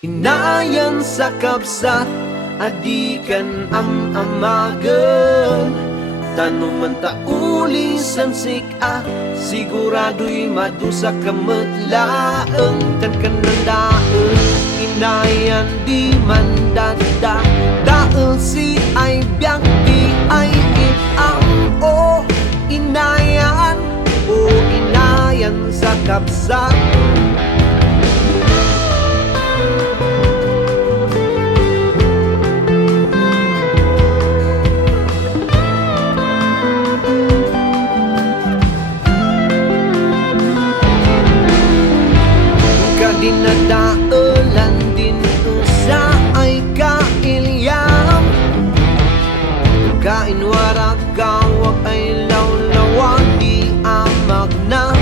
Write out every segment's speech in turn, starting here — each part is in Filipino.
Inayan sa kapsat Adikan am amagan Tanong man tauli sansik ah Sigurado'y madusa kamatlaang Kan kanandaan Inayan di man dada. Dahil si ay biyang di ay iam. O inayan O inayan sa kapsat Kadinadaalan din sa ay kailyam Kainwara kawak ay lawlawan di amag na.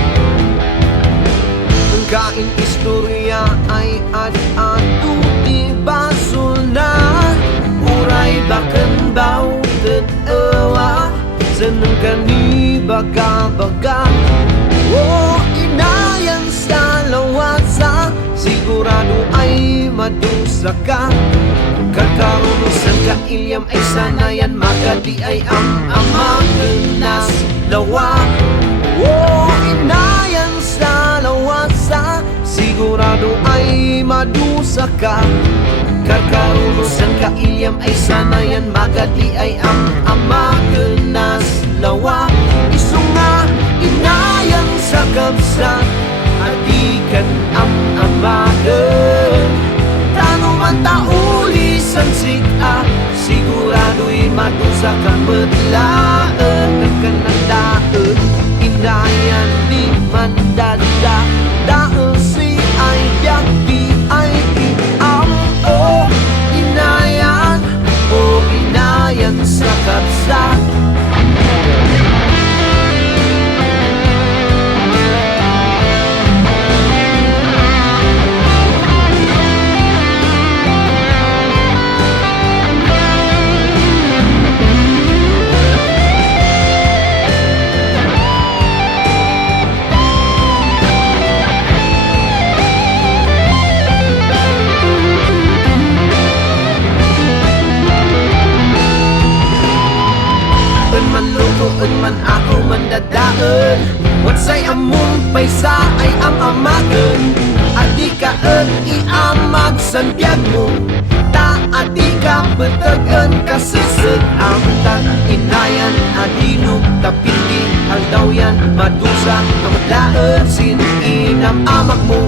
Kain istorya ay at-ato di baso na. Uray bakan baw tatawa Sanang kani ay madusa ka. Kakarunusan ka ilyam ay sanayan Makadi ay ang amaganas lawa. Oh, inayan sa lawasa Sigurado ay madusa ka. Kakarunusan ka ilyam ay sanayan Magadi ay ang amaganas lawa matusa ka ako man dadaan Watsay among paysa ay am amagan. Adi ka un iamag Santiago Ta adi ka betagan kasisig ang tag Inayan adino tapindi Aldawyan madusa kamadlaan Sin inam amag mo.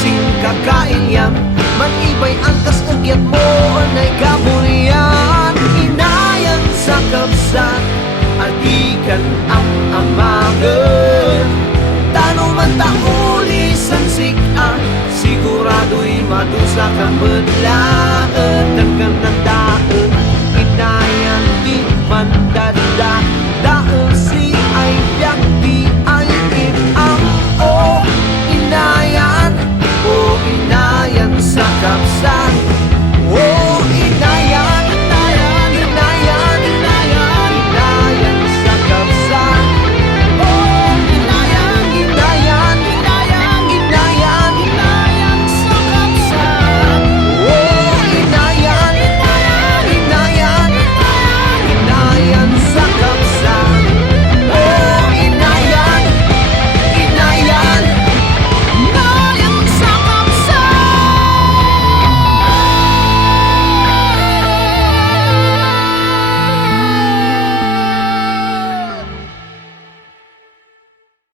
Sin kakailyam Mag-ibay ang kasagyat mo Anay kaburian Inayan sa kapsat Adikan ang Madusa kang bedlaan Tengkan ng